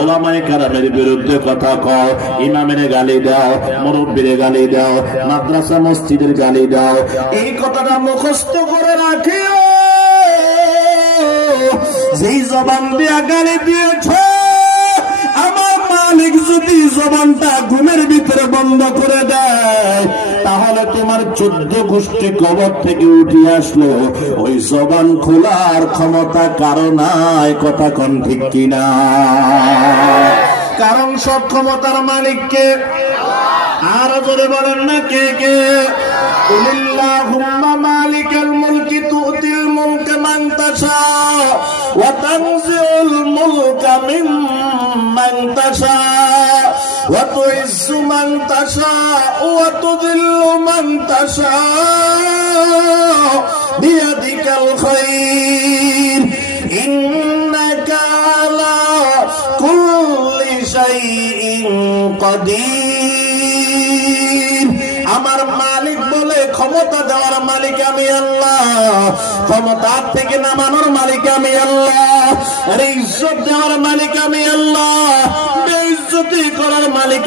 ওলামায়ে কেরামের বিরুদ্ধে কথা কও, ইমামের গালি দাও, মুরব্বির গালি দাও, মাদ্রাসা মসজিদের গালি দাও। এই কথাটা মুখস্থ করে রাখিও, যেই জবান দিয়া গালি দিয়েছ, আমার মালিক যদি জবানটা ঘুমের ভিতরে বন্ধ করে দেয়, তাহলে তোমার 14 গোষ্ঠী কবর থেকে উঠে আসলো, ওই জবান খোলার ক্ষমতা কারো নাই। কথা কোন ঠিক কিনা? কারণ সব ক্ষমতার মালিককে। আর জোরে বলেন না কে কে? কুলিল্লাহুম্মা মালিকাল মুলকি তুতিল মুলকা মান তাশা ওয়া তানজিউল মুলকা মিম্মান তাশা ওয়া তুইজ্জু মান তাশা ওয়া তুযিল্লু মান তাশা বিয়াদিকাল খায়র ইন্নাকা আলা কুল্লি শাইইন কাদির। আমার মালিক বলে, ক্ষমতা দেওয়ার মালিক আমি আল্লাহ, ক্ষমতার থেকে নামানোর মালিক আমি আল্লাহ, আর ইজ্জত দেওয়ার মালিক আমি আল্লাহ, বেইজ্জতি করার মালিক